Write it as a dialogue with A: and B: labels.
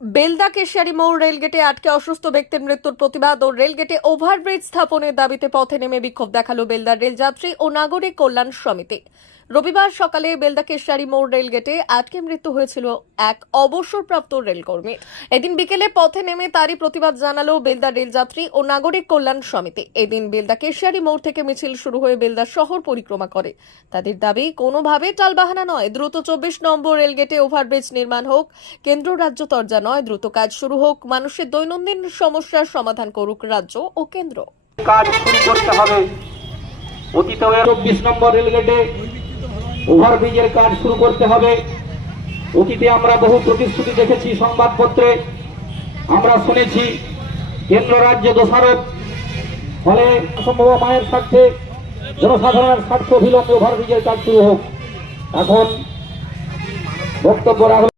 A: বেলদা কেশিয়ারি মোড় রেলগেটে আটকে অসুস্থ ব্যক্তির মৃত্যুর প্রতিবাদ ও রেলগেটে ওভারব্রিজ স্থাপনের দাবিতে পথে নেমে বিক্ষোভ দেখাল বেলদার রেলযাত্রী ও নাগরিক কল্যাণ সমিতি। রবিবার সকালে বেলদা কেশিয়ারি মোড় রেলগেটে আটকে মৃত্যু হয়েছিল এক অবসরপ্রাপ্ত রেলকর্মী। এদিন বিকেলে পথে নেমে তারই প্রতিবাদ জানালো বেলদা রেলযাত্রী ও নাগরিক কল্যাণ সমিতি। এদিন বেলদা কেশিয়ারি মোড় থেকে মিছিল শুরু হয়ে বেলদা শহর পরিক্রমা করে। তাদের দাবি কোনোভাবে টালবাহানা নয়, দ্রুত চব্বিশ নম্বর রেলগেটে ওভারব্রিজ নির্মাণ হোক, কেন্দ্র রাজ্য তরজা নয়, দ্রুত কাজ শুরু হোক, মানুষের দৈনন্দিন সমস্যার সমাধান করুক রাজ্য ও কেন্দ্র।
B: কাজ শুরু করতে হবে। অতীতে চব্বিশ নম্বর রেলগেটে ওভারব্রিজের কাজ শুরু করতে হবে। অতীতে আমরা বহু প্রতিশ্রুতি দেখেছি সংবাদপত্রে। আমরা শুনেছি কেন্দ্র রাজ্য দোষারোপ। ফলে সম্ভব মায়ের স্বার্থে জনসাধারণের স্বার্থ অভিলম্বে ওভারব্রিজের কাজ শুরু হোক। এখন বক্তব্য রাখল